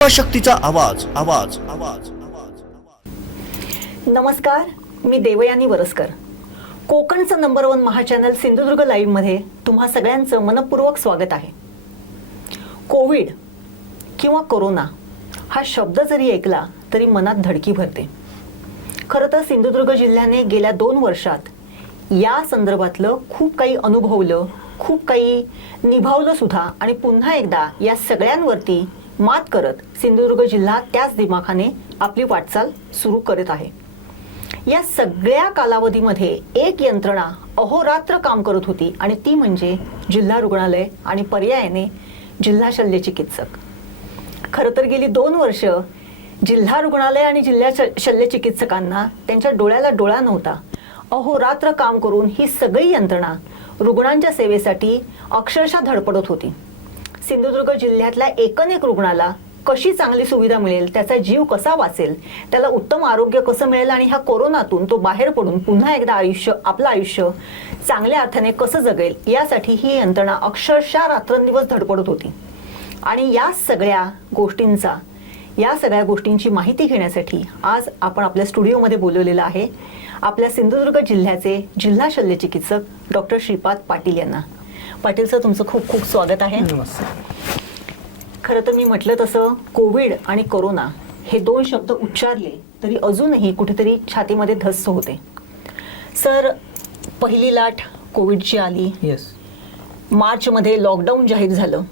शक्तीचा आवाज आवाज आवाज आवाज. नमस्कार, मी देवयानी वरसकर. कोकणचं नंबर 1 महाचॅनल सिंधुदुर्ग लाईव्ह मध्ये तुम्हा सगळ्यांचं मनपूर्वक स्वागत आहे. कोविड किंवा कोरोना हा शब्द जरी ऐकला तरी मनात धडकी भरते. खरं तर सिंधुदुर्ग जिल्ह्याने गेल्या 2 वर्षात या संदर्भातलं खूप काही अनुभवलं, खूप काही निभावलं सुद्धा आणि पुन्हा एकदा या सगळ्यांवरती मात करत सिंधुदुर्ग जिल्हा त्याच दिमाखाने आपली वाटचाल सुरू करत आहे. या सगळ्या कालावधीमध्ये एक यंत्रणा अहोरात्र काम करत होती आणि ती म्हणजे जिल्हा रुग्णालय आणि पर्यायाने जिल्हा शल्यचिकित्सक. खरं तर गेली 2 वर्ष जिल्हा रुग्णालय आणि जिल्हा शल्यचिकित्सकांना त्यांच्या डोळ्याला डोळा नव्हता. अहोरात्र काम करून ही सगळी यंत्रणा रुग्णांच्या सेवेसाठी अक्षरशः धडपडत होती. सिंधुदुर्ग जिल्ह्यातल्या एकनेक रुग्णाला कशी चांगली सुविधा मिळेल, त्याचा जीव कसा वाचेल, त्याला उत्तम आरोग्य कसं मिळेल आणि ह्या कोरोनातून तो बाहेर पडून पुन्हा एकदा आपलं आयुष्य चांगल्या अर्थाने कसं जगेल यासाठी ही यंत्रणा अक्षरशः रात्रंदिवस धडपडत होती. आणि या सगळ्या गोष्टींची माहिती घेण्यासाठी आज आपण आपल्या स्टुडिओमध्ये बोलवलेलं आहे आपल्या सिंधुदुर्ग जिल्ह्याचे जिल्हा शल्यचिकित्सक डॉक्टर श्रीपाद पाटील यांना. पाटील सर, तुमचं खूप खूप स्वागत आहे. खरं तर मी म्हटलं तसं कोविड आणि कोरोना हे 2 शब्द उच्चारले तरी अजूनही कुठेतरी छातीमध्ये धस्स होते. सर, पहिली लाट कोविडची आली. मार्चमध्ये लॉकडाऊन जाहीर झालं.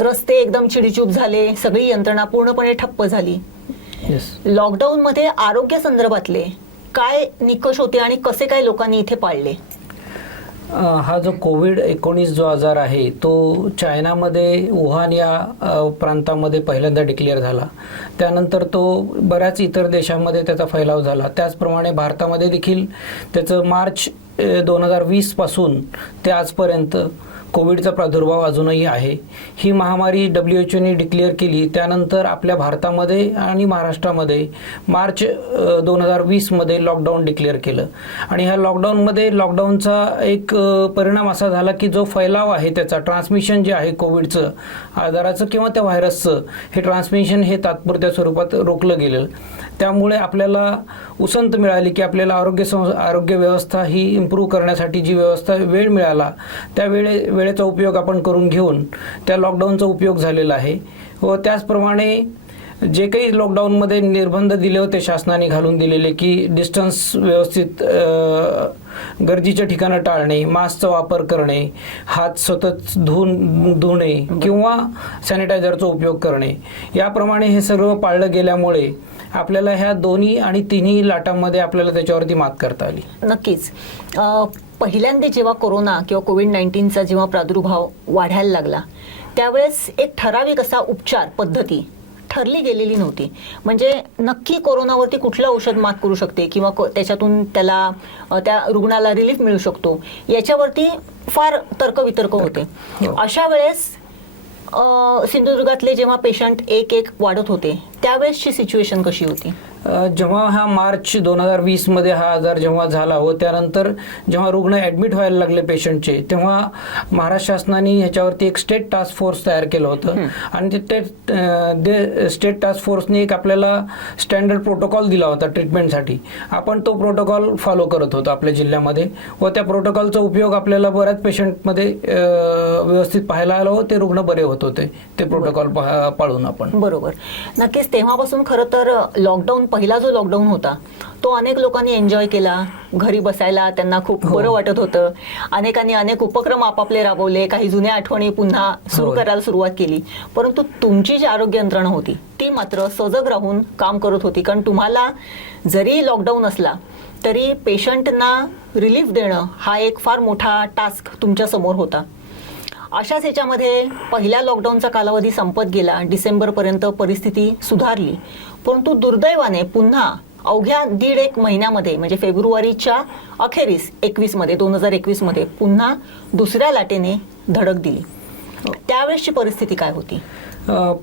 रस्ते एकदम चिडीचूप झाले, सगळी यंत्रणा पूर्णपणे ठप्प झाली. लॉकडाऊनमध्ये आरोग्य संदर्भातले काय निकष होते आणि कसे काय लोकांनी इथे पाळले? हा जो कोविड-19 जो आजार आहे तो चायनामध्ये वुहान या प्रांतामध्ये पहिल्यांदा डिक्लेअर झाला. त्यानंतर तो बऱ्याच इतर देशांमध्ये त्याचा फैलाव झाला. त्याचप्रमाणे भारतामध्ये देखील त्याचं मार्च 2020 पासून ते आजपर्यंत कोविडचा प्रादुर्भाव अजूनही आहे. ही महामारी WHO डिक्लेअर केली. त्यानंतर आपल्या भारतामध्ये आणि महाराष्ट्रामध्ये मार्च 2020मध्ये लॉकडाऊन डिक्लेअर केलं. आणि ह्या लॉकडाऊनचा एक परिणाम असा झाला की जो फैलाव आहे त्याचा ट्रान्समिशन जे आहे कोविडचं आजाराचं किंवा त्या व्हायरसचं हे ट्रान्समिशन हे तात्पुरत्या स्वरूपात रोखलं गेलं. त्यामुळे आपल्याला उसंत मिळाली की आपल्याला आरोग्य व्यवस्था ही इम्प्रूव्ह करण्यासाठी जी व्यवस्था वेळ मिळाला त्या वेळेचा उपयोग आपण करून घेऊन त्या लॉकडाऊनचा उपयोग झालेला आहे. व त्याचप्रमाणे जे काही लॉकडाऊनमध्ये निर्बंध दिले होते शासनाने घालून दिलेले की डिस्टन्स व्यवस्थित गरजेच्या ठिकाणं टाळणे, मास्कचा वापर करणे, हात सतत धुणे किंवा सॅनिटायझरचा उपयोग करणे, याप्रमाणे हे सगळं पाळलं गेल्यामुळे आपल्याला ह्या 2 आणि 3 लाटांमध्ये आपल्याला त्याच्यावरती मात करता आली. नक्कीच. पहिल्यांदा जेव्हा कोरोना किंवा कोविड-19चा जेव्हा प्रादुर्भाव वाढायला लागला त्यावेळेस एक ठराविक असा उपचार पद्धती ठरली गेलेली नव्हती. म्हणजे नक्की कोरोनावरती कुठलं औषध मात करू शकते किंवा त्याच्यातून त्याला त्या रुग्णाला रिलीफ मिळू शकतो याच्यावरती फार तर्कवितर्क होते. अशा वेळेस सिंधुदुर्गातले जेव्हा पेशंट एक वाढत होते त्यावेळेसची सिच्युएशन कशी होती? जेव्हा हा मार्च 2020 मध्ये हा आजार जेव्हा झाला व त्यानंतर जेव्हा रुग्ण ॲडमिट व्हायला लागले पेशंटचे तेव्हा महाराष्ट्र शासनाने ह्याच्यावरती एक स्टेट टास्क फोर्स तयार केलं होतं. आणि ते स्टेट टास्क फोर्सने एक आपल्याला स्टँडर्ड प्रोटोकॉल दिला होता ट्रीटमेंटसाठी. आपण तो प्रोटोकॉल फॉलो करत होतो आपल्या जिल्ह्यामध्ये व त्या प्रोटोकॉलचा उपयोग आपल्याला बऱ्याच पेशंटमध्ये व्यवस्थित पाहायला आलं व ते रुग्ण बरे होत होते ते प्रोटोकॉल पाळून आपण. बरोबर. नक्कीच. तेव्हापासून खरं तर लॉकडाऊन, पहिला जो लॉकडाऊन होता तो अनेक लोकांनी एन्जॉय केला. घरी बसायला त्यांना खूप बरं वाटत होतं. अनेकांनी अनेक उपक्रम आपापले राबवले, काही जुन्या आठवणी पुन्हा सुरू करायला सुरुवात केली. परंतु तुमची जी आरोग्य यंत्रणा होती ती मात्र सजग राहून काम करत होती. कारण तुम्हाला जरी लॉकडाऊन असला तरी पेशंटना रिलीफ देणं हा एक फार मोठा टास्क तुमच्या समोर होता. अशाच ह्याच्यामध्ये पहिल्या लॉकडाऊनचा कालावधी संपत गेला. डिसेंबरपर्यंत परिस्थिती सुधारली. परंतु दुर्दैवाने पुन्हा अवघ्या 1.5 महिन्यामध्ये म्हणजे फेब्रुवारीच्या अखेरीस 2021 मध्ये पुन्हा दुसऱ्या लाटेने धडक दिली. त्यावेळेसची परिस्थिती काय होती?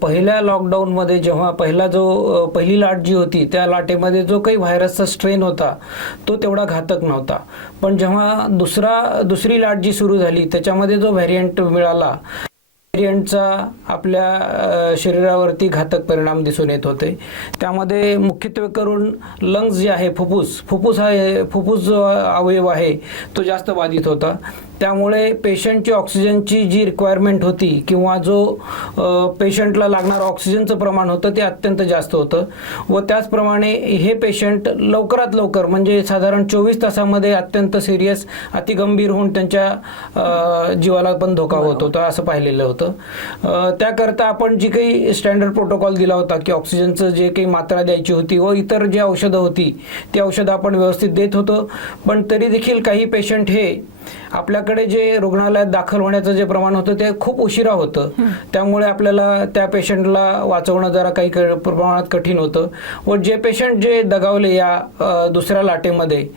पहिल्या लॉकडाऊनमध्ये जेव्हा पहिली लाट जी होती त्या लाटेमध्ये जो काही व्हायरसचा स्ट्रेन होता तो तेवढा घातक नव्हता. पण जेव्हा दुसरी लाट जी सुरू झाली त्याच्यामध्ये जो व्हेरियंट मिळाला व्हेरियंटचा आपल्या शरीरावरती घातक परिणाम दिसून येत होते. त्यामध्ये मुख्यत्वे करून लंग्स जे आहे, फुफ्फुस जो अवयव आहे तो जास्त बाधित होता. त्यामुळे पेशंटची ऑक्सिजनची जी रिक्वायरमेंट होती किंवा जो पेशंटला लागणारं ऑक्सिजनचं प्रमाण होतं ते अत्यंत जास्त होतं व त्याचप्रमाणे हे पेशंट लवकरात लवकर म्हणजे साधारण 24 तासामध्ये अत्यंत सिरियस अतिगंभीर होऊन त्यांच्या जीवाला पण धोका होत होता असं पाहिलेलं होतं. त्याकरता आपण जी काही स्टँडर्ड प्रोटोकॉल दिला होता की ऑक्सिजनचं जे काही मात्रा द्यायची होती व इतर जे औषधं होती ती औषधं आपण व्यवस्थित देत होतो. पण तरी देखील काही पेशंट हे आपल्याकडे जे रुग्णालयात दाखल होण्याचं जे प्रमाण होतं ते खूप उशिरा होतं. त्यामुळे आपल्याला त्या पेशंटला वाचवणं जरा काही प्रमाणात कठीण होतं व जे पेशंट जे दगावले या दुसऱ्या लाटेमध्ये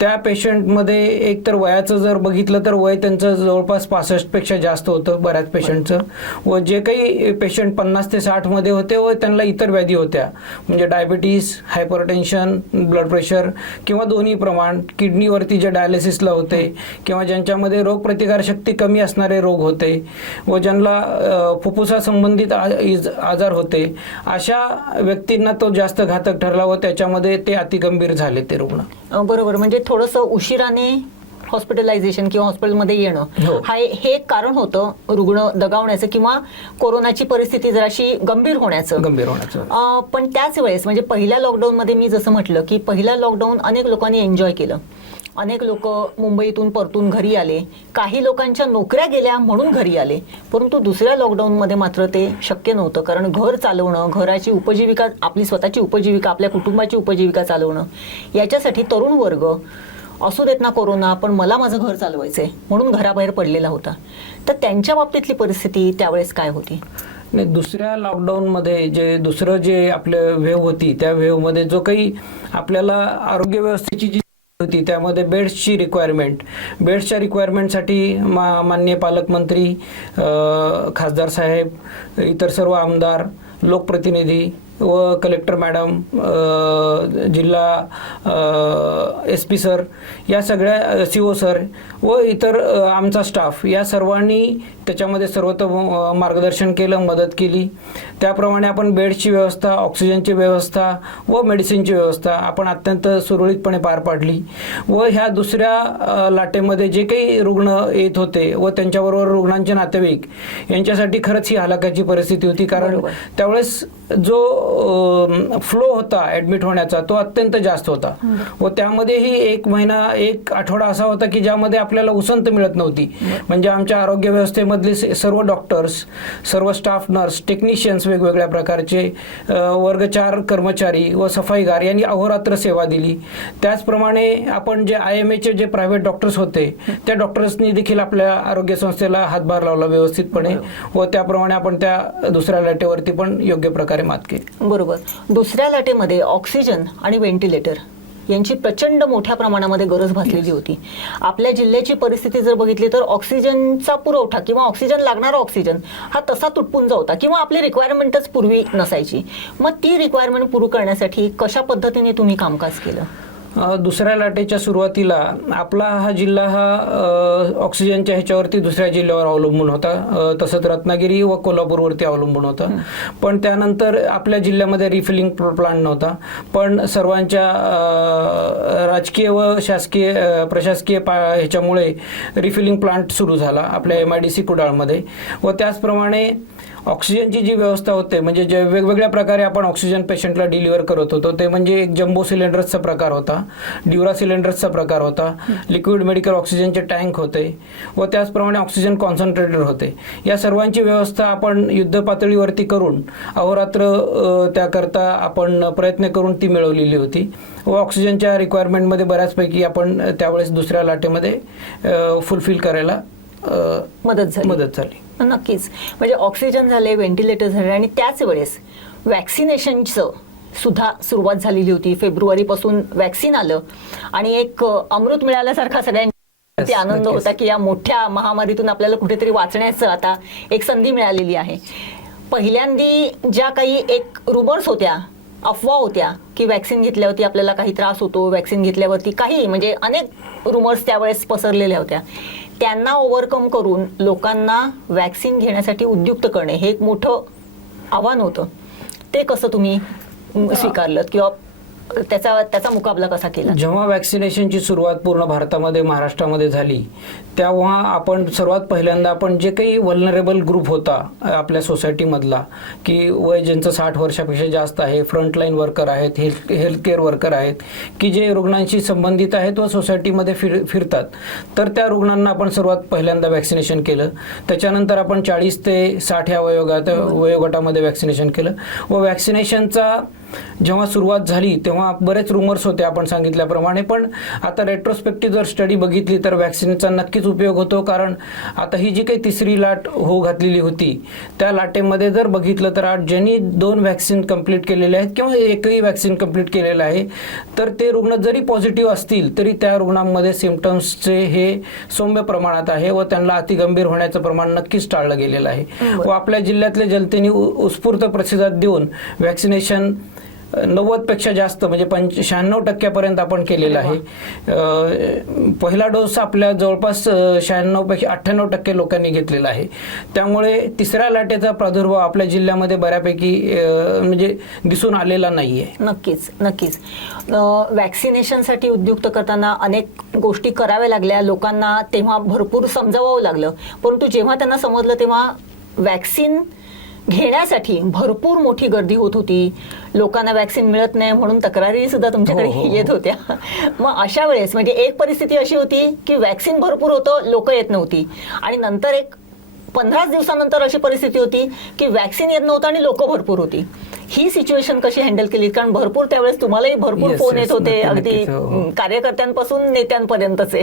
त्या पेशंटमध्ये एकतर वयाचं जर बघितलं तर वय त्यांचं जवळपास 65 पेक्षा जास्त होतं बऱ्याच पेशंटचं व जे काही पेशंट 50 ते 60 मध्ये होते व त्यांना इतर व्याधी होत्या म्हणजे डायबिटीस, हायपरटेन्शन, ब्लड प्रेशर किंवा दोन्ही प्रमाण, किडनीवरती जे डायलिसिसला होते किंवा ज्यांच्यामध्ये रोगप्रतिकारशक्ती कमी असणारे रोग होते व ज्यांना फुफ्फुसासंबंधित आजार होते अशा व्यक्तींना तो जास्त घातक ठरला व त्याच्यामध्ये ते अतिगंभीर झाले ते रुग्ण. बरोबर, म्हणजे थोडंसं उशिराने हॉस्पिटलायझेशन किंवा हॉस्पिटलमध्ये येणं हे एक कारण होतं रुग्ण दगावण्याचं किंवा कोरोनाची परिस्थिती जराशी गंभीर होण्याचं. पण त्याच वेळेस म्हणजे पहिल्या लॉकडाऊनमध्ये मी जसं म्हटलं की पहिला लॉकडाऊन अनेक लोकांनी एन्जॉय केलं. अनेक लोक मुंबईतून परतून घरी आले, काही लोकांच्या नोकऱ्या गेल्या म्हणून घरी आले. परंतु दुसऱ्या लॉकडाऊनमध्ये मात्र ते शक्य नव्हतं, कारण घर चालवणं, घराची उपजीविका, आपली स्वतःची उपजीविका, आपल्या कुटुंबाची उपजीविका चालवणं याच्यासाठी तरुण वर्ग असू देत ना कोरोना पण मला माझं घर चालवायचंय म्हणून घराबाहेर पडलेला होता. तर त्यांच्या बाबतीतली परिस्थिती त्यावेळेस काय होती? नाही, दुसऱ्या लॉकडाऊनमध्ये दुसरं जे आपलं वेव्ह होती त्या वेव्हमध्ये जो काही आपल्याला आरोग्य व्यवस्थेची जी होती त्यामध्ये बेड्सच्या रिक्वायरमेंटसाठी माननीय पालकमंत्री, खासदार साहेब, इतर सर्व आमदार, लोकप्रतिनिधी व कलेक्टर मॅडम, जिल्हा SP सर, या सगळ्या CO सर व इतर आमचा स्टाफ या सर्वांनी त्याच्यामध्ये सर्वतोपरी मार्गदर्शन केलं, मदत केली. त्याप्रमाणे आपण बेडची व्यवस्था, ऑक्सिजनची व्यवस्था व मेडिसिनची व्यवस्था आपण अत्यंत सुरळीतपणे पार पाडली व ह्या दुसऱ्या लाटेमध्ये जे काही रुग्ण येत होते व त्यांच्याबरोबर रुग्णांचे नातेवाईक यांच्यासाठी खरंच ही हलाखीची परिस्थिती होती. कारण त्यावेळेस जो फ्लो होता ऍडमिट होण्याचा तो अत्यंत जास्त होता व त्यामध्येही एक महिना, एक आठवडा असा होता की ज्यामध्ये आपल्याला उसंत मिळत नव्हती. म्हणजे आमच्या आरोग्य व्यवस्थेमधले सर्व डॉक्टर्स, सर्व स्टाफ नर्स, टेक्निशियन्स, वेगवेगळ्या प्रकारचे वर्ग 4 कर्मचारी व सफाईगार यांनी अहोरात्र सेवा दिली. त्याचप्रमाणे आपण जे IMAचे जे प्रायव्हेट डॉक्टर्स होते त्या डॉक्टर्सनी देखील आपल्या आरोग्य संस्थेला हातभार लावला व्यवस्थितपणे व त्याप्रमाणे आपण त्या दुसऱ्या लाटेवरती पण योग्य प्रकारे मात केली. बरोबर. दुसऱ्या लाटेमध्ये ऑक्सिजन आणि व्हेंटिलेटर यांची प्रचंड मोठ्या प्रमाणामध्ये गरज भासलेली होती. आपल्या जिल्ह्याची परिस्थिती जर बघितली तर ऑक्सिजनचा पुरवठा किंवा ऑक्सिजन लागणारा ऑक्सिजन हा तसा तुटपुंजा होता किंवा आपली रिक्वायरमेंटच पूर्वी नसायची. मग ती रिक्वायरमेंट पुरू करण्यासाठी कशा पद्धतीने तुम्ही कामकाज केलं? दुसऱ्या लाटेच्या सुरुवातीला आपला हा जिल्हा हा ऑक्सिजनच्या ह्याच्यावरती दुसऱ्या जिल्ह्यावर अवलंबून होता, तसंच रत्नागिरी व कोल्हापूरवरती अवलंबून होता. पण त्यानंतर आपल्या जिल्ह्यामध्ये रिफिलिंग प्लांट नव्हता. पण सर्वांच्या राजकीय व शासकीय प्रशासकीय ह्याच्यामुळे रिफिलिंग प्लांट सुरू झाला आपल्या MIDC कुडाळमध्ये व त्याचप्रमाणे ऑक्सिजनची जी व्यवस्था होते म्हणजे जे वेगवेगळ्या प्रकारे आपण ऑक्सिजन पेशंटला डिलिव्हर करत होतो ते म्हणजे एक जम्बो सिलेंडर्सचा प्रकार होता, ड्युरा सिलेंडर्सचा प्रकार होता, लिक्विड मेडिकल ऑक्सिजनचे टँक होते व त्याचप्रमाणे ऑक्सिजन कॉन्सन्ट्रेटर होते. या सर्वांची व्यवस्था आपण युद्ध पातळीवरती करून अहोरात्र त्याकरता आपण प्रयत्न करून ती मिळवलेली होती व ऑक्सिजनच्या रिक्वायरमेंटमध्ये बऱ्याचपैकी आपण त्यावेळेस दुसऱ्या लाटेमध्ये फुलफिल करायला मदत झाली. नक्कीच. म्हणजे ऑक्सिजन झाले, व्हेंटिलेटर झाले आणि त्याच वेळेस वॅक्सिनेशनचं सुद्धा सुरुवात झालेली होती. फेब्रुवारीपासून वॅक्सिन आलं आणि एक अमृत मिळाल्यासारखा सगळ्यांची आनंद होता की या मोठ्या महामारीतून आपल्याला कुठेतरी वाचण्याचं आता एक संधी मिळालेली आहे. पहिल्यांदी ज्या काही एक रुमर्स होत्या, अफवा होत्या की वॅक्सिन घेतल्यावरती आपल्याला काही त्रास होतो, वॅक्सिन घेतल्यावरती काही म्हणजे अनेक रुमर्स त्यावेळेस पसरलेल्या होत्या, त्यांना ओव्हरकम करून लोकांना वॅक्सिन घेण्यासाठी उद्युक्त करणे हे एक मोठं आव्हान होतं. ते कसं तुम्ही स्वीकारलं किंवा त्याचा मुकाबला कसा केला? जेव्हा वॅक्सिनेशनची सुरुवात पूर्ण भारतामध्ये महाराष्ट्रामध्ये झाली तेव्हा आपण सर्वात पहिल्यांदा आपण जे काही वल्नरेबल ग्रुप होता आपल्या सोसायटीमधला, की वय ज्यांचं 60 वर्षापेक्षा जास्त आहे, फ्रंटलाईन वर्कर आहेत, हेल्थ केअर वर्कर आहेत, की जे रुग्णांशी संबंधित आहेत व सोसायटीमध्ये फिरतात, तर त्या रुग्णांना आपण सर्वात पहिल्यांदा वॅक्सिनेशन केलं. त्याच्यानंतर आपण 40 ते 60 या वयोगटामध्ये वॅक्सिनेशन केलं. व वॅक्सिनेशनचा जेव्हा सुरुवात झाली तेव्हा बरेच रुमर्स होते आपण सांगितल्याप्रमाणे, पण आता रेट्रोस्पेक्टिव्ह जर स्टडी बघितली तर वॅक्सिनचा नक्कीच उपयोग होतो. कारण आता ही जी काही तिसरी लाट घातलेली होती त्या लाटेमध्ये जर बघितलं तर आज ज्यांनी 2 वॅक्सिन कंप्लीट केलेले आहेत किंवा एकही वॅक्सिन कंप्लीट केलेलं आहे, तर ते रुग्ण जरी पॉझिटिव्ह असतील तरी त्या रुग्णांमध्ये सिम्पटम्सचे हे सौम्य प्रमाणात आहे व त्यांना अतिगंभीर होण्याचं प्रमाण नक्कीच टाळलं गेलेलं आहे. व आपल्या जिल्ह्यातल्या जनतेने उत्स्फूर्त प्रतिसाद देऊन वॅक्सिनेशन 90% जास्त म्हणजे 96% आपण केलेला आहे. पहिला डोस आपल्या जवळपास 98% लोकांनी घेतलेला आहे. त्यामुळे तिसऱ्या लाटेचा प्रादुर्भाव आपल्या जिल्ह्यामध्ये बऱ्यापैकी म्हणजे दिसून आलेला नाहीये. नक्कीच वॅक्सिनेशनसाठी उद्युक्त करताना अनेक गोष्टी कराव्या लागल्या, लोकांना तेव्हा भरपूर समजावं लागलं, परंतु जेव्हा त्यांना समजलं तेव्हा वॅक्सिन घेण्यासाठी भरपूर मोठी गर्दी होत होती. लोकांना वॅक्सिन मिळत नाही म्हणून तक्रारी सुद्धा तुमच्याकडे येत होत्या. मग अशा वेळेस म्हणजे एक परिस्थिती अशी होती की वॅक्सिन भरपूर होतं, लोक येत नव्हती, आणि नंतर एक 15 दिवसानंतर अशी परिस्थिती होती की वॅक्सिन येत नव्हतं आणि लोक भरपूर होती. ही सिच्युएशन कशी हँडल केली? कारण भरपूर त्यावेळेस तुम्हालाही भरपूर फोन येत होते, अगदी कार्यकर्त्यांपासून नेत्यांपर्यंतचे.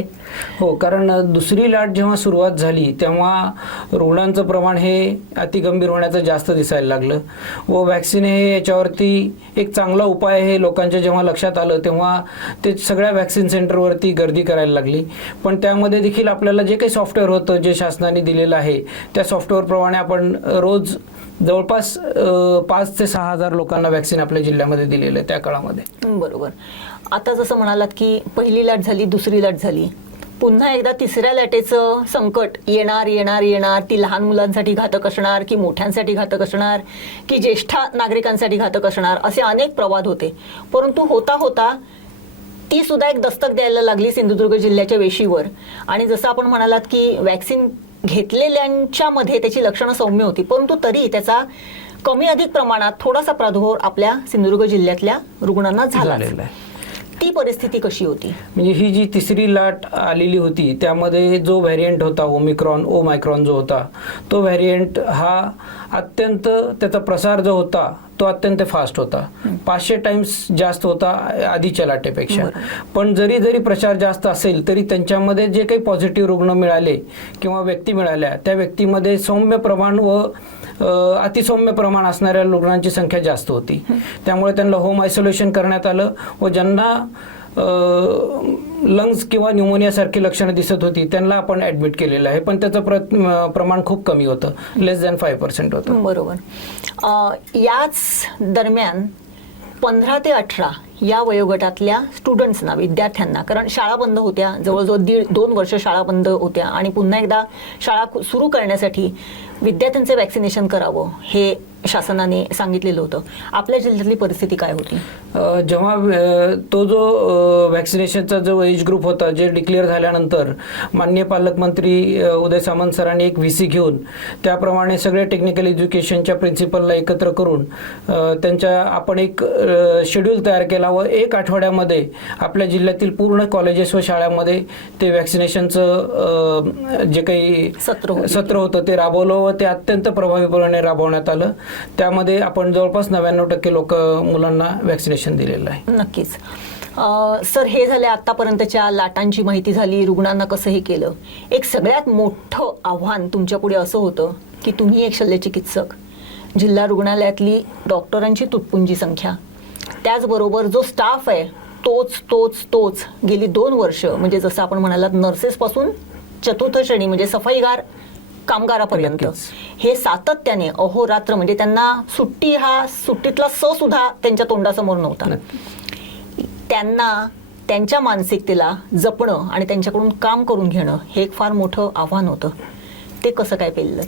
हो, कारण दुसरी लाट जेव्हा सुरुवात झाली तेव्हा रुग्णांचं प्रमाण हे अतिगंभीर होण्याचं जास्त दिसायला लागलं व वॅक्सिन हे याच्यावरती एक चांगला उपाय हे लोकांच्या जेव्हा लक्षात आलं तेव्हा ते सगळ्या वॅक्सिन सेंटरवरती गर्दी करायला लागली. पण त्यामध्ये देखील आपल्याला जे काही सॉफ्टवेअर होतं जे शासनाने दिलेलं आहे त्या सॉफ्टवेअरप्रमाणे आपण रोज जवळपास 5 ते 6 हजार लोकांना वॅक्सिन आपल्या जिल्ह्यामध्ये दिलेलं आहे त्या काळामध्ये. बरोबर. आता जसं म्हणालात की पहिली लाट झाली, दुसरी लाट झाली, पुन्हा एकदा तिसऱ्या लाटेचं संकट येणार. ती लहान मुलांसाठी घातक असणार की मोठ्यांसाठी घातक असणार की ज्येष्ठ नागरिकांसाठी घातक असणार, असे अनेक प्रवाद होते. परंतु होता ती सुद्धा एक दस्तक द्यायला लागली सिंधुदुर्ग जिल्ह्याच्या वेशीवर. आणि जसं आपण म्हणालात की वॅक्सिन घेतलेल्यांच्या मध्ये त्याची लक्षणं सौम्य होती, परंतु तरी त्याचा कमी अधिक प्रमाणात थोडासा प्रादुर्भाव आपल्या सिंधुदुर्ग जिल्ह्यातल्या रुग्णांना झाला. ती परिस्थिती कशी होती? म्हणजे ही जी तिसरी लाट आलेली होती त्यामध्ये जो व्हॅरियंट होता ओमायक्रॉन जो होता तो व्हॅरियंट हा अत्यंत त्याचा प्रसार जो होता तो अत्यंत फास्ट होता. 500 टाइम्स जास्त होता आधीच्या लाटेपेक्षा. पण जरी प्रसार जास्त असेल तरी त्यांच्यामध्ये जे काही पॉझिटिव्ह रुग्ण मिळाले किंवा व्यक्ती मिळाल्या त्या व्यक्तीमध्ये सौम्य प्रमाण व अतिसौम्य प्रमाण असणाऱ्या रुग्णांची संख्या जास्त होती. त्यामुळे त्यांना होम आयसोलेशन करण्यात आलं व ज्यांना लंग्स किंवा न्यूमोनियासारखी लक्षणं दिसत होती त्यांना आपण ऍडमिट केलेलं आहे, पण त्याचं प्रमाण खूप कमी होतं, लेस दॅन 5% होतं. बरोबर. याच दरम्यान 15 ते 18 या वयोगटातल्या स्टुडंट्सना, विद्यार्थ्यांना, कारण शाळा बंद होत्या, जवळजवळ 1.5-2 वर्ष शाळा बंद होत्या आणि पुन्हा एकदा शाळा सुरू करण्यासाठी विद्यार्थ्यांचे वॅक्सिनेशन करावं हे शासनाने सांगितलेलं होतं. आपल्या जिल्ह्यातली परिस्थिती काय होती? जेव्हा तो जो वॅक्सिनेशनचा जो एज ग्रुप होता जे डिक्लेअर झाल्यानंतर माननीय पालकमंत्री उदय सामंत सरांनी एक VC घेऊन त्याप्रमाणे सगळे टेक्निकल एज्युकेशनच्या प्रिन्सिपलला एकत्र करून आपण एक शेड्यूल तयार केला व 1 आठवड्यामध्ये आपल्या जिल्ह्यातील पूर्ण कॉलेजेस व शाळांमध्ये ते वॅक्सिनेशनचं जे काही सत्र होतं ते राबवलं व ते अत्यंत प्रभावीपणे राबवण्यात आलं. त्यामध्ये आपण जवळपास 99% लोक मुलांना वॅक्सिनेशन दिलेलं आहे. नक्कीच. सर, हे झाले आतापर्यंतच्या लाटांची माहिती झाली, रुग्णांना कसं हे केलं. एक सगळ्यात मोठं आव्हान तुमच्या पुढे असं होतं की तुम्ही एक शल्यचिकित्सक, जिल्हा रुग्णालयातली डॉक्टरांची तुटपुंजी संख्या, त्याचबरोबर जो स्टाफ आहे तोच गेली 2 वर्ष, म्हणजे जसं आपण म्हणालात नर्सेस पासून चतुर्थ श्रेणी म्हणजे सफाईगार कामगारापर्यंत हे सातत्याने अहोरात्र, म्हणजे त्यांना सुट्टीतला स सुद्धा त्यांच्या तोंडासमोर नव्हता. त्यांना त्यांच्या मानसिकतेला जपणं आणि त्यांच्याकडून काम करून घेणं हे एक फार मोठं आव्हान होतं. ते कसं काय पेललं?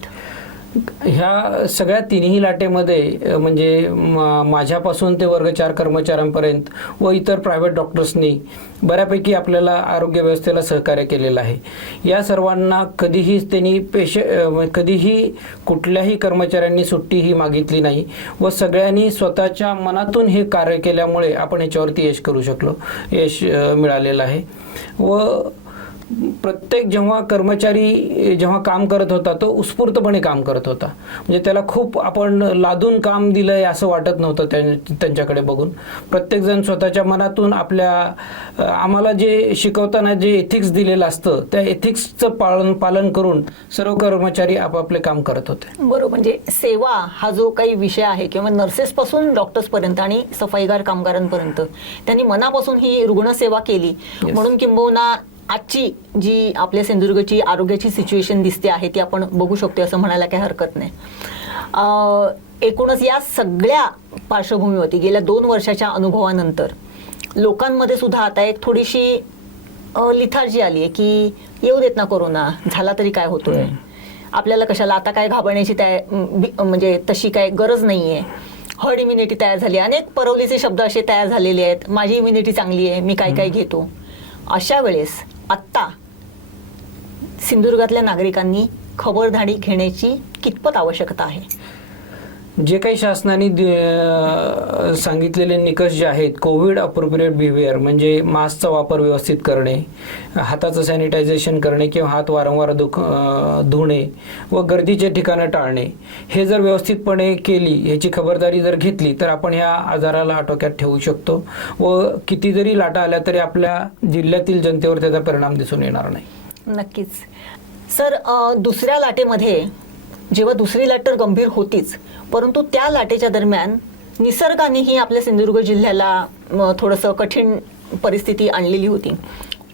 ह्या सगळ्या तिन्ही लाटेमध्ये म्हणजे माझ्यापासून ते वर्ग 4 कर्मचाऱ्यांपर्यंत व इतर प्रायव्हेट डॉक्टर्सनी बऱ्यापैकी आपल्याला आरोग्य व्यवस्थेला सहकार्य केलेलं आहे. या सर्वांना कधीही त्यांनी कधीही कुठल्याही कर्मचाऱ्यांनी सुट्टी ही मागितली नाही व सगळ्यांनी स्वतःच्या मनातून हे कार्य केल्यामुळे आपण याच्यावरती यश मिळालेलं आहे. व प्रत्येक जेव्हा कर्मचारी जेव्हा काम करत होता तो उत्स्फूर्तपणे काम करत होता. म्हणजे त्याला खूप आपण लादून काम दिलंय असं वाटत नव्हतं त्यांच्याकडे बघून. प्रत्येकजण स्वतःच्या मनातून आम्हाला जे शिकवताना जे एथिक्स दिलेलं असतं त्या एथिक्सचं पालन करून सर्व कर्मचारी आपापले काम करत होते. बरोबर. म्हणजे सेवा हा जो काही विषय आहे किंवा नर्सेसपासून डॉक्टर्सपर्यंत आणि सफाईगार कामगारांपर्यंत त्यांनी मनापासून ही रुग्णसेवा केली. म्हणून किंबहुना आजची जी आपल्या सिंधुदुर्गची आरोग्याची सिच्युएशन दिसते आहे ती आपण बघू शकतो असं म्हणायला काही हरकत नाही. एकूणच या सगळ्या पार्श्वभूमीवरती गेल्या 2 वर्षाच्या अनुभवानंतर लोकांमध्ये सुद्धा आता एक थोडीशी लिथार्जी आली आहे की येऊ देत ना कोरोना, झाला तरी काय होतोय, आपल्याला कशाला आता काय घाबरण्याची म्हणजे तशी काय गरज नाहीये. हर्ड इम्युनिटी तयार झाली. अनेक परवलीचे शब्द असे तयार झालेले आहेत. माझी इम्युनिटी चांगली आहे, मी काय घेतो. अशा वेळेस आत्ता सिंधुदुर्गातल्या नागरिकांनी खबरदारी घेण्याची कितपत आवश्यकता आहे? जे काही शासनाने सांगितलेले निकष जे आहेत, कोविड अप्रोप्रिएट बिहेवियर म्हणजे मास्कचा वापर व्यवस्थित करणे, हाताचं सॅनिटायझेशन करणे किंवा हात वारंवार धुणे व गर्दीचे ठिकाणं टाळणे, हे जर व्यवस्थितपणे केली, ह्याची खबरदारी जर घेतली तर आपण ह्या आजाराला आटोक्यात ठेवू शकतो व किती जरी लाटा आल्या तरी आपल्या जिल्ह्यातील जनतेवर त्याचा परिणाम दिसून येणार नाही. नक्कीच सर. दुसऱ्या लाटेमध्ये जेव्हा दुसरी लाट तर गंभीर होतीच, परंतु त्या लाटेच्या दरम्यान निसर्गानेही आपल्या सिंधुदुर्ग जिल्ह्याला थोडंसं कठीण परिस्थिती आणलेली होती.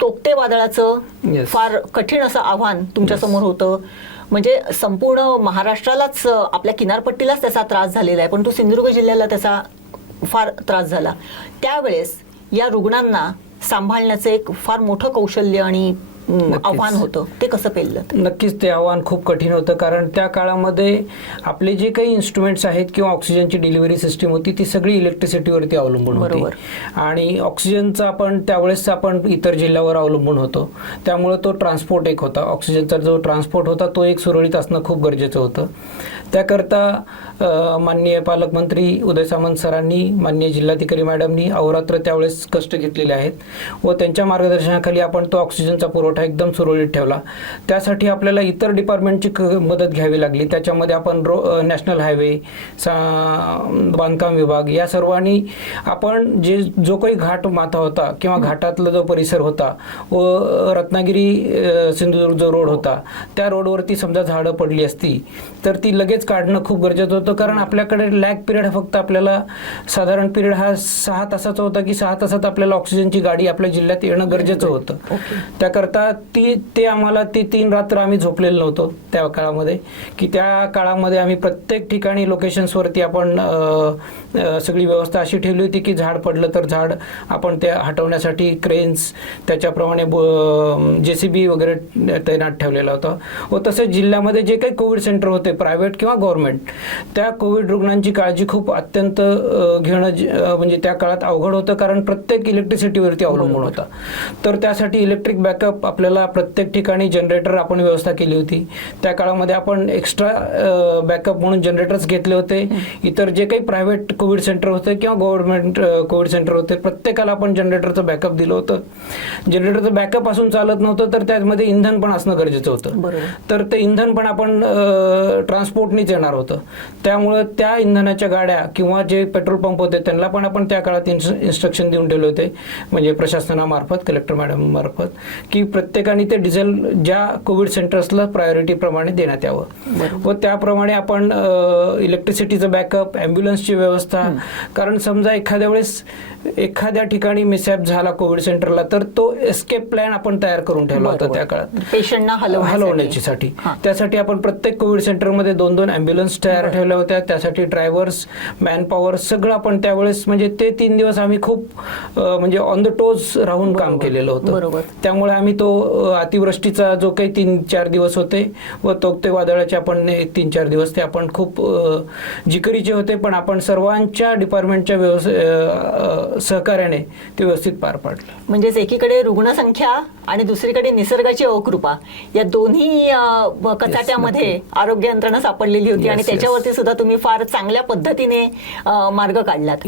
तोक्ते वादळाचं फार कठीण असं आव्हान तुमच्यासमोर होतं. म्हणजे संपूर्ण महाराष्ट्रालाच, आपल्या किनारपट्टीलाच त्याचा त्रास झालेला आहे, परंतु सिंधुदुर्ग जिल्ह्याला त्याचा फार त्रास झाला. त्यावेळेस या रुग्णांना सांभाळण्याचं एक फार मोठं कौशल्य आणि आव्हान होतं. ते कसं पेललं? नक्कीच ते आव्हान खूप कठीण होतं, कारण त्या काळामध्ये आपले जे काही इन्स्ट्रुमेंट्स आहेत किंवा ऑक्सिजनची डिलिव्हरी सिस्टीम होती ती सगळी इलेक्ट्रिसिटीवरती अवलंबून होती आणि ऑक्सिजनचा त्यावेळेस आपण इतर जिल्ह्यावर अवलंबून होतो. त्यामुळे तो ट्रान्सपोर्ट एक होता, ऑक्सिजनचा जो ट्रान्सपोर्ट होता तो एक सुरळीत असणं खूप गरजेचं होतं. त्याकरता माननीय पालकमंत्री उदय सामंत सरांनी, माननीय जिल्हाधिकारी मॅडमनी अहोरात्र त्यावेळेस कष्ट घेतलेले आहेत व त्यांच्या मार्गदर्शनाखाली आपण तो ऑक्सिजनचा पुरवठा एकदम सुरळीत ठेवला. त्यासाठी आपल्याला इतर डिपार्टमेंटची मदत घ्यावी लागली. त्याच्यामध्ये आपण नॅशनल हायवे, बांधकाम विभाग या सर्वांनी आपण जो काही घाट माथा होता किंवा घाटातला जो परिसर होता व रत्नागिरी सिंधुदुर्ग जो रोड होता त्या रोडवरती समजा झाडं पडली असती तर ती लगेच काढणं खूप गरजेचं होतं, कारण आपल्याकडे लॅग पिरियड फक्त आपल्याला साधारण पिरियड हा 6 तासाचा होता की 6 तासात आपल्याला ऑक्सिजनची गाडी आपल्या जिल्ह्यात येणं गरजेचं होतं. त्याकरता आम्हाला 3 रात्र आम्ही झोपलेलो नव्हतो त्या काळामध्ये, की त्या काळामध्ये आम्ही प्रत्येक ठिकाणी लोकेशन्सवरती आपण सगळी व्यवस्था अशी ठेवली होती की झाड पडलं तर झाड आपण ते हटवण्यासाठी क्रेन्स, त्याच्याप्रमाणे JCB वगैरे तैनात ठेवलेला होता. व तसेच जिल्ह्यामध्ये जे काही कोविड सेंटर होते प्रायव्हेट किंवा गव्हर्नमेंट, त्या कोविड रुग्णांची काळजी खूप अत्यंत घेणं म्हणजे त्या काळात अवघड होतं, कारण प्रत्येक इलेक्ट्रिसिटीवरती अवलंबून होता. तर त्यासाठी इलेक्ट्रिक बॅकअप आपल्याला प्रत्येक ठिकाणी जनरेटर आपण व्यवस्था केली होती. त्या काळामध्ये आपण एक्स्ट्रा बॅकअप म्हणून जनरेटर्स घेतले होते. इतर जे काही प्रायव्हेट कोविड सेंटर होते किंवा गव्हर्नमेंट कोविड सेंटर होते प्रत्येकाला आपण जनरेटरचं बॅकअप दिलं होतं. जनरेटरचं बॅकअप असून चालत नव्हतं तर त्यामध्ये इंधन पण असणं गरजेचं होतं. तर ते इंधन पण आपण ट्रान्सपोर्टनीच येणार होतं. त्यामुळं त्या इंधनाच्या गाड्या किंवा जे पेट्रोल पंप होते त्यांना पण आपण त्या काळात इन्स्ट्रक्शन देऊन ठेवले होते, म्हणजे प्रशासनामार्फत, कलेक्टर मॅडम मार्फत, की प्रत्येकाने ते डिझेल ज्या कोविड सेंटर्सला प्रायोरिटी प्रमाणे देण्यात यावं व त्याप्रमाणे आपण इलेक्ट्रिसिटीचं बॅकअप, ॲम्ब्युलन्सची व्यवस्था, कारण समजा एखाद्या वेळेस एखाद्या ठिकाणी मिसॅप झाला कोविड सेंटरला तर तो एस्केप प्लॅन आपण तयार करून ठेवला होता त्या काळात पेशंटना हलवण्यासाठी. त्यासाठी आपण प्रत्येक कोविड सेंटरमध्ये 2 2 ॲम्ब्युलन्स तयार ठेवल्या होत्या, त्यासाठी ड्रायव्हर्स, मॅनपॉवर सगळं आपण त्यावेळेस म्हणजे ते 3 दिवस आम्ही खूप म्हणजे ऑन द टोज राहून काम केलेलं होतं. बरोबर. त्यामुळे आम्ही तो अतिवृष्टीचा जो काही 3-4 दिवस होते व तोक्ते वादळाचे आपण 3-4 दिवस ते आपण खूप जिकरीचे होते, पण आपण सर्वांच्या डिपार्टमेंटच्या सहकार्याने ते व्यवस्थित पार पाडलं. म्हणजेच एकीकडे रुग्णसंख्या आणि दुसरीकडे निसर्गाची अकृपा या दोन्ही कचाट्यामध्ये आरोग्य यंत्रणा सापडलेली होती आणि त्याच्यावरती सुद्धा तुम्ही फार चांगल्या पद्धतीने मार्ग काढलात.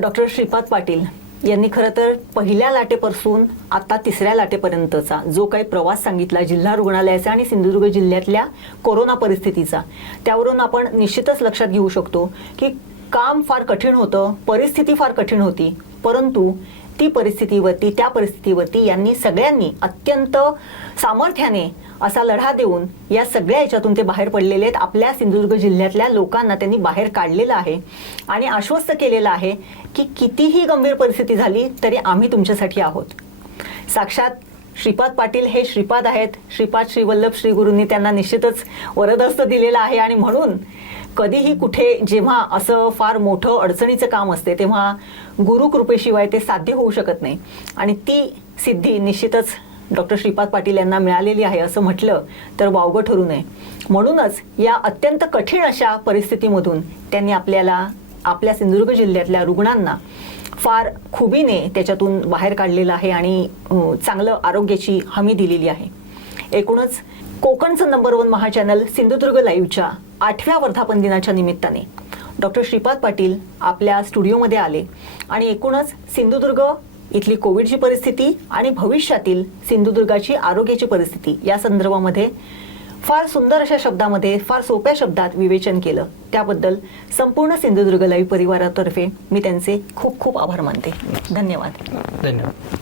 डॉक्टर श्रीपाद पाटील यांनी खरं तर पहिल्या लाटेपासून आता 3ऱ्या लाटेपर्यंतचा जो काही प्रवास सांगितला जिल्हा रुग्णालयाचा आणि सिंधुदुर्ग जिल्ह्यातल्या कोरोना परिस्थितीचा, त्यावरून आपण निश्चितच लक्षात घेऊ शकतो की काम फार कठीण होतं, परिस्थिती फार कठीण होती, परंतु त्या परिस्थितीवरती यांनी सगळ्यांनी अत्यंत सामर्थ्याने असा लढा देऊन या सगळ्या याच्यातून ते बाहेर पडलेले आहेत. आपल्या सिंधुदुर्ग जिल्ह्यातल्या लोकांना त्यांनी बाहेर काढलेलं आहे आणि आश्वस्त केलेलं आहे की कितीही गंभीर परिस्थिती झाली तरी आम्ही तुमच्यासाठी आहोत. साक्षात श्रीपाद पाटील हे श्रीपाद आहेत. श्रीपाद श्रीवल्लभ श्रीगुरूंनी त्यांना निश्चितच वरदहस्त दिलेलं आहे आणि म्हणून कधीही कुठे जेव्हा असं फार मोठं अडचणीचं काम असते तेव्हा गुरुकृपेशिवाय ते साध्य होऊ शकत नाही आणि ती सिद्धी निश्चितच डॉक्टर श्रीपाद पाटील यांना मिळालेली आहे असं म्हटलं तर वावगं ठरू नये. म्हणूनच या अत्यंत कठीण अशा परिस्थितीमधून त्यांनी आपल्या सिंधुदुर्ग जिल्ह्यातल्या रुग्णांना फार खुबीने त्याच्यातून बाहेर काढलेलं आहे आणि चांगलं आरोग्याची हमी दिलेली आहे. एकूणच कोकणचं नंबर 1 महाचॅनल सिंधुदुर्ग लाईव्हच्या 8व्या वर्धापन दिनाच्या निमित्ताने डॉक्टर श्रीपाद पाटील आपल्या स्टुडिओमध्ये आले आणि एकूणच सिंधुदुर्ग इथली कोविडची परिस्थिती आणि भविष्यातील सिंधुदुर्गाची आरोग्याची परिस्थिती या संदर्भामध्ये फार सुंदर अशा शब्दामध्ये, फार सोप्या शब्दात विवेचन केलं. त्याबद्दल संपूर्ण सिंधुदुर्ग लाईव्ह परिवारातर्फे मी त्यांचे खूप खूप आभार मानते. धन्यवाद. धन्यवाद.